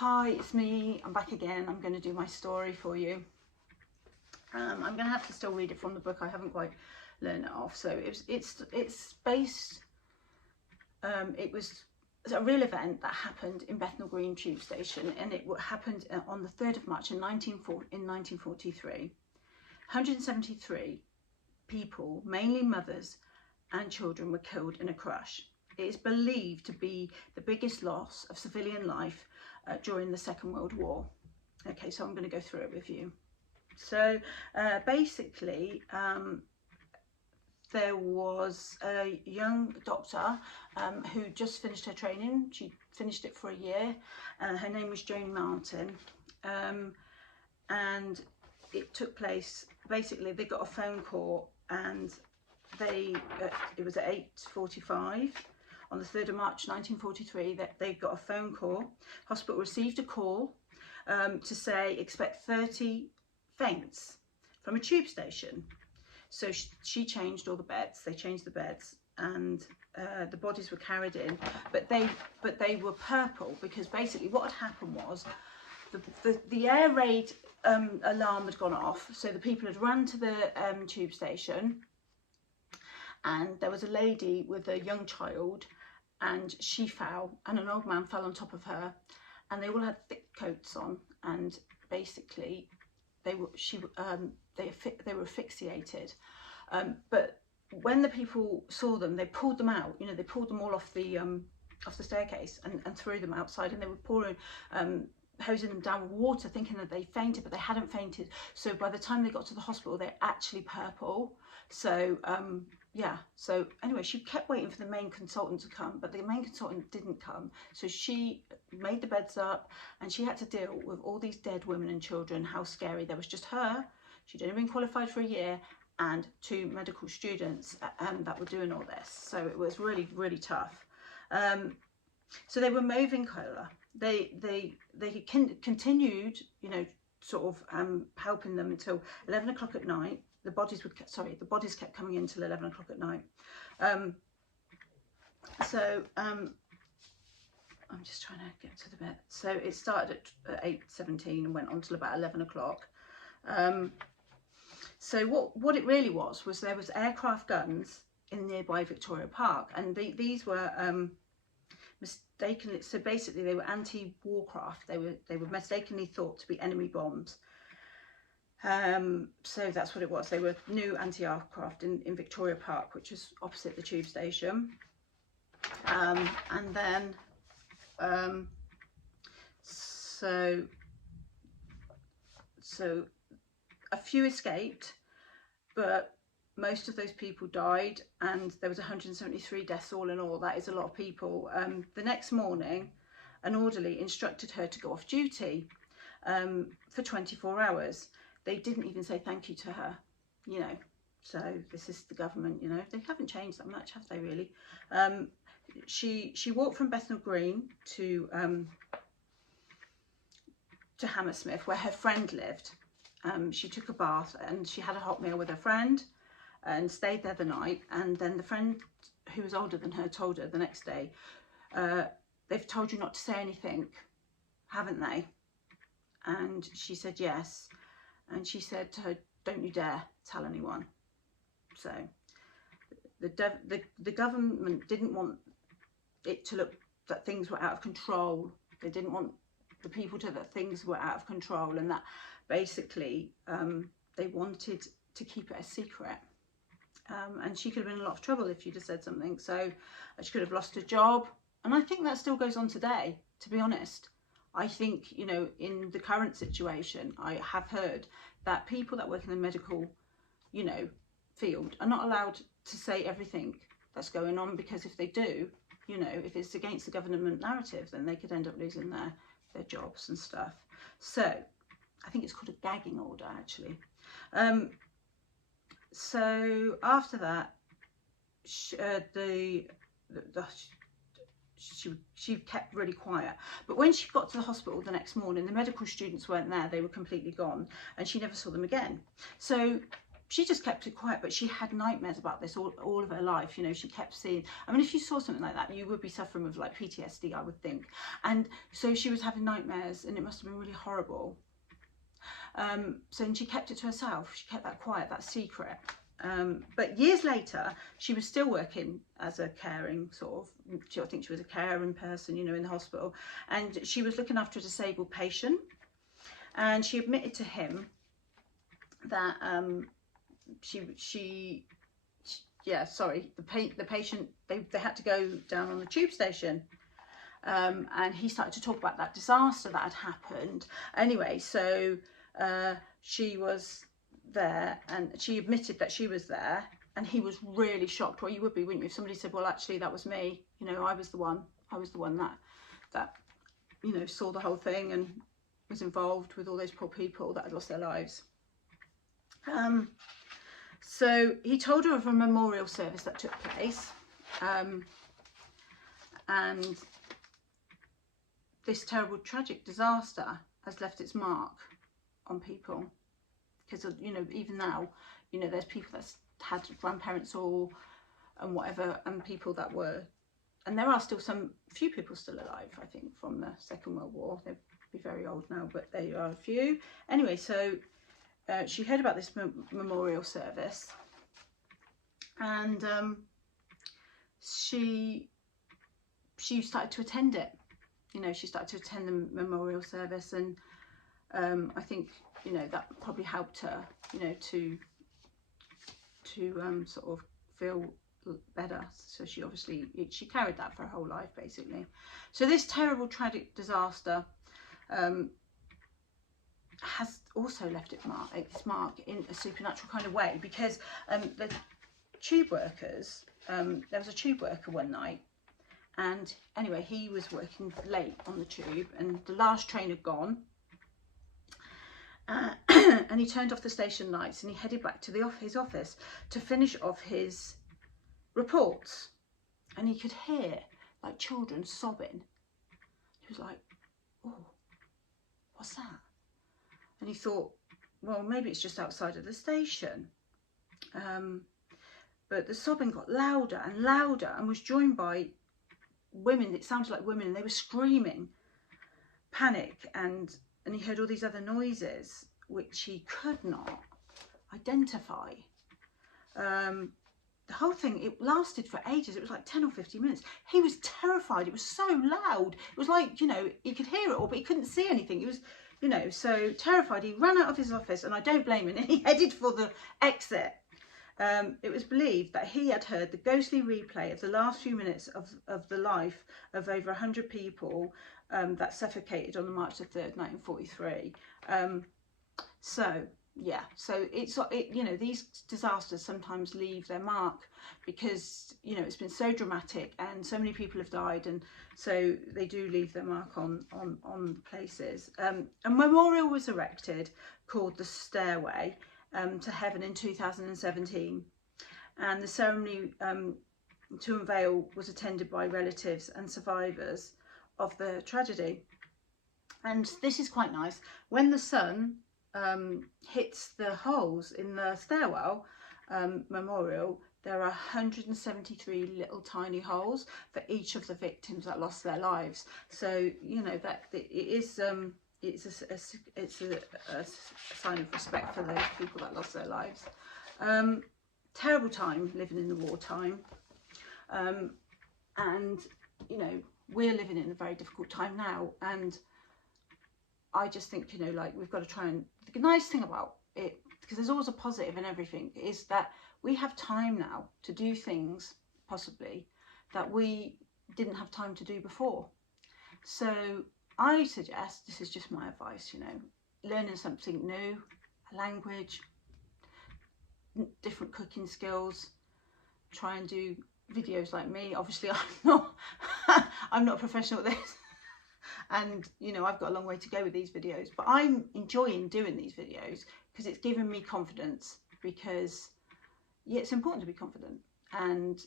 Hi, it's me. I'm back again. I'm going to do my story for you. I'm going to have to still read it from the book. I haven't quite learned it off. So it's based. It was a real event that happened in Bethnal Green Tube Station, and it happened on the 3rd of March in 1943. 173 people, mainly mothers and children, were killed in a crush. It is believed to be the biggest loss of civilian life during the Second World War. Okay, so I'm going to go through it with you. So basically, there was a young doctor who just finished her training. She finished it for a year. Her name was Jane Martin. And it took place, basically they got a phone call, and it was at 8:45 on the 3rd of March 1943 that they got a phone call. Hospital received a call to say expect 30 faints from a tube station. So she changed all the beds. They changed the beds, and the bodies were carried in, but they were purple because basically what had happened was the air raid alarm had gone off. So the people had run to the tube station, and there was a lady with a young child, and she fell, and an old man fell on top of her, and they all had thick coats on, and basically they were asphyxiated. But when the people saw them, they pulled them out. You know, they pulled them all off the staircase and threw them outside, and they were pouring hosing them down with water, thinking that they fainted, but they hadn't fainted. So by the time they got to the hospital, they're actually purple. So yeah, so anyway, she kept waiting for the main consultant to come, but the main consultant didn't come. So she made the beds up, and she had to deal with all these dead women and children. How scary. There was just her. She'd only been qualified for a year, and 2 medical students that were doing all this. So it was really, really tough. So they were moving cola. They continued, you know, sort of helping them until 11 o'clock at night. The bodies kept coming in till 11 o'clock at night. I'm just trying to get to the bit. So it started at 8:17 and went on till about 11 o'clock. So what it really was there was aircraft guns in nearby Victoria Park, and these were mistakenly, so basically they were anti-war craft. They were mistakenly thought to be enemy bombs. So that's what it was. They were new anti-aircraft in Victoria Park, which was opposite the tube station. And then so a few escaped, but most of those people died, and there was 173 deaths all in all. That is a lot of people. The next morning, an orderly instructed her to go off duty for 24 hours. They didn't even say thank you to her, you know. So this is the government, you know. They haven't changed that much, have they really? She walked from Bethnal Green to Hammersmith, where her friend lived. She took a bath, and she had a hot meal with her friend and stayed there the night. And then the friend, who was older than her, told her the next day, they've told you not to say anything, haven't they? And she said yes. And she said to her, don't you dare tell anyone. So the government didn't want it to look that things were out of control. They didn't want the people to that things were out of control, and that basically they wanted to keep it a secret. And she could have been in a lot of trouble if she'd have said something. So she could have lost her job, and I think that still goes on today, to be honest. I think, you know, in the current situation, I have heard that people that work in the medical, you know, field are not allowed to say everything that's going on, because if they do, you know, if it's against the government narrative, then they could end up losing their jobs and stuff. So I think it's called a gagging order, actually. So after that, she kept really quiet. But when she got to the hospital the next morning, the medical students weren't there. They were completely gone, and she never saw them again. So she just kept it quiet, but she had nightmares about this all of her life. You know, she kept seeing, I mean, if you saw something like that, you would be suffering with like PTSD, I would think. And so she was having nightmares, and it must have been really horrible. So and she kept it to herself. She kept that quiet, that secret. But years later, she was still working as a caring sort of, I think she was a caring person, you know, in the hospital. And she was looking after a disabled patient. And she admitted to him that the patient, they had to go down on the tube station. And he started to talk about that disaster that had happened. Anyway, so she was there, and she admitted that she was there, and he was really shocked. Well, you would be, wouldn't you, if somebody said, well, actually that was me, you know, I was the one that you know, saw the whole thing and was involved with all those poor people that had lost their lives. So he told her of a memorial service that took place, and this terrible tragic disaster has left its mark on people. Because, you know, even now, you know, there's people that's had grandparents and whatever, and people that were, and there are still few people still alive, I think, from the Second World War. They'd be very old now, but there are a few. Anyway, so she heard about this memorial service, and she started to attend it. You know, she started to attend the memorial service, and I think, you know, that probably helped her, you know, to sort of feel better. So she obviously, she carried that for her whole life, basically. So this terrible tragic disaster has also left its mark in a supernatural kind of way, because the tube workers, there was a tube worker one night, and anyway, he was working late on the tube, and the last train had gone. And he turned off the station lights, and he headed back to his office to finish off his reports. And he could hear like children sobbing. He was like, oh, what's that? And he thought, well, maybe it's just outside of the station. But the sobbing got louder and louder, and was joined by women. It sounded like women, and they were screaming, panic, and he heard all these other noises which he could not identify. The whole thing, it lasted for ages. It was like 10 or 15 minutes. He was terrified. It was so loud. It was like, you know, he could hear it all, but he couldn't see anything. He was, you know, so terrified. He ran out of his office, and I don't blame him, and he headed for the exit. It was believed that he had heard the ghostly replay of the last few minutes of the life of over 100 people that suffocated on the March the 3rd, 1943. So yeah, so you know, these disasters sometimes leave their mark, because, you know, it's been so dramatic and so many people have died, and so they do leave their mark on places. A memorial was erected called the Stairway to Heaven in 2017, and the ceremony to unveil was attended by relatives and survivors of the tragedy. And this is quite nice. When the sun hits the holes in the stairwell memorial, there are 173 little tiny holes for each of the victims that lost their lives. So, you know, that it is it's a sign of respect for those people that lost their lives. Terrible time living in the wartime, and, you know, we're living in a very difficult time now, and I just think, you know, like, we've got to try, and the nice thing about it, because there's always a positive in everything, is that we have time now to do things possibly that we didn't have time to do before. So I suggest, this is just my advice, you know, learning something new, a language, different cooking skills, try and do videos like me. Obviously I'm not a professional at this, and, you know, I've got a long way to go with these videos, but I'm enjoying doing these videos because it's giving me confidence, because yeah, it's important to be confident, and,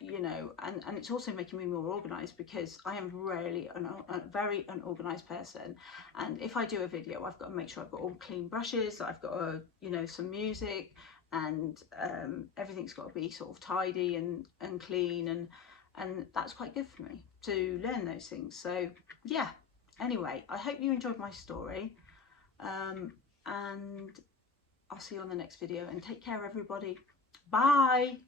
you know, and it's also making me more organised, because I am really a very unorganised person, and if I do a video, I've got to make sure I've got all clean brushes, I've got, you know, some music, and everything's got to be sort of tidy and clean, and that's quite good for me to learn those things. So yeah, anyway, I hope you enjoyed my story, and I'll see you on the next video, and take care everybody. Bye.